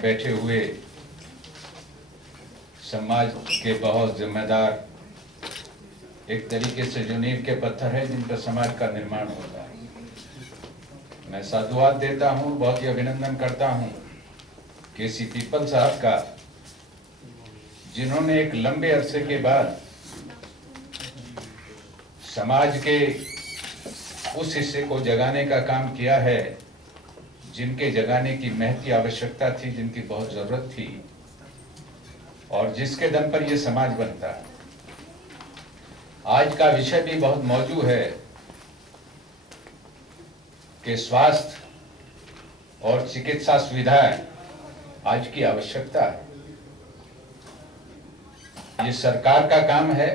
बैठे हुए समाज के बहुत जिम्मेदार एक तरीके से जो नींव के पत्थर है जिन पर समाज का निर्माण होता है। मैं साधुवाद देता हूं, बहुत ही अभिनंदन करता हूं केसी पीपल साहब का, जिन्होंने एक लंबे अरसे के बाद समाज के उस हिस्से को जगाने का काम किया है जिनके जगाने की महती आवश्यकता थी, जिनकी बहुत जरूरत थी और जिसके दम पर यह समाज बनता है। आज का विषय भी बहुत मौजूद है कि स्वास्थ्य और चिकित्सा सुविधाएं आज की आवश्यकता है। ये सरकार का काम है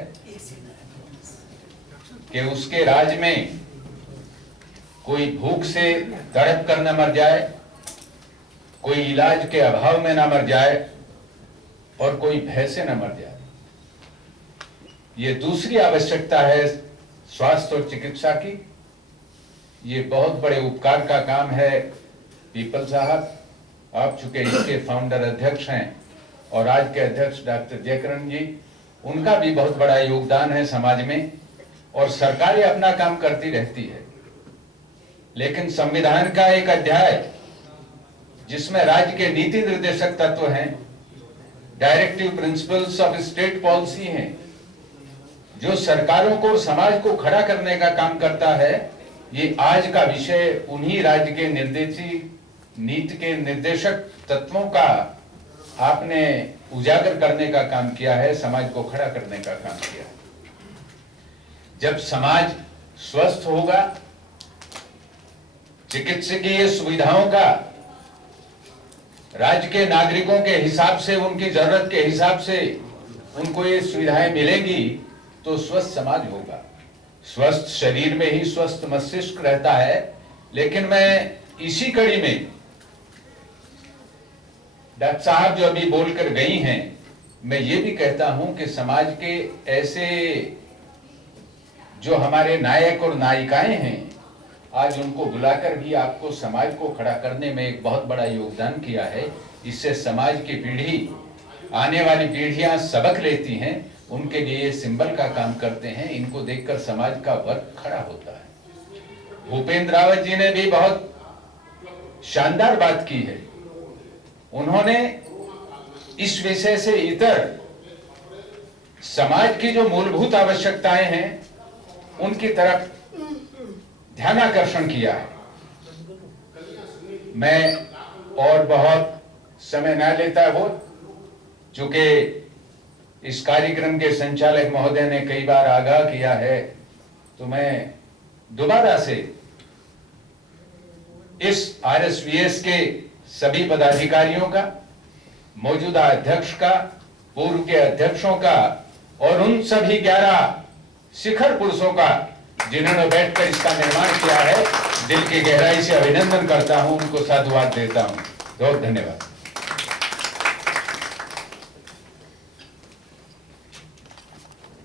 कि उसके राज्य में कोई भूख से तड़प कर न मर जाए, कोई इलाज के अभाव में न मर जाए और कोई भय से न मर जाए। ये दूसरी आवश्यकता है स्वास्थ्य और चिकित्सा की। ये बहुत बड़े उपकार का काम है। पीपल साहब, आप चूंकि इसके फाउंडर अध्यक्ष हैं और आज के अध्यक्ष डॉक्टर जयकरण जी, उनका भी बहुत बड़ा योगदान है समाज में और सरकारें अपना काम करती रहती है। लेकिन संविधान का एक अध्याय जिसमें राज्य के नीति निर्देशक तत्व हैं, directive principles of state policy हैं, जो सरकारों को समाज को खड़ा करने का काम करता है। ये आज का विषय उन्हीं राज्य के निर्देशी नीति के निर्देशक तत्वों का आपने उजागर करने का काम किया है, समाज को खड़ा करने का काम किया है। जब समाज स्वस्थ होगा, चिकित्सकीय सुविधाओं का राज्य के नागरिकों के हिसाब से, उनकी जरूरत के हिसाब से उनको ये सुविधाएं मिलेंगी तो स्वस्थ समाज होगा। स्वस्थ शरीर में ही स्वस्थ मस्तिष्क रहता है। लेकिन मैं इसी कड़ी में डॉक्टर साहब जो अभी बोलकर गई हैं, मैं ये भी कहता हूं कि समाज के ऐसे जो हमारे नायक और नायिकाएं हैं, आज उनको बुलाकर भी आपको समाज को खड़ा करने में एक बहुत बड़ा योगदान किया है। इससे समाज की पीढ़ी, आने वाली पीढ़ियां सबक लेती हैं, उनके लिए सिंबल का काम करते हैं। इनको देखकर समाज का वर्ग खड़ा होता है। भूपेंद्र रावत जी ने भी बहुत शानदार बात की है। उन्होंने इस विषय से इतर समाज की जो मूलभूत आवश्यकताएं हैं उनकी तरफ ध्यानाकर्षण किया है। मैं और बहुत समय न लेता हो, चूंकि इस कार्यक्रम के संचालक महोदय ने कई बार आगाह किया है, तो मैं दोबारा से इस आरएसवीएस के सभी पदाधिकारियों का, मौजूदा अध्यक्ष का, पूर्व के अध्यक्षों का और उन सभी 11 शिखर पुरुषों का जिन्होंने बैठकर इसका निर्माण किया है, दिल की गहराई से अभिनंदन करता हूं, उनको साधुवाद देता हूं। बहुत धन्यवाद।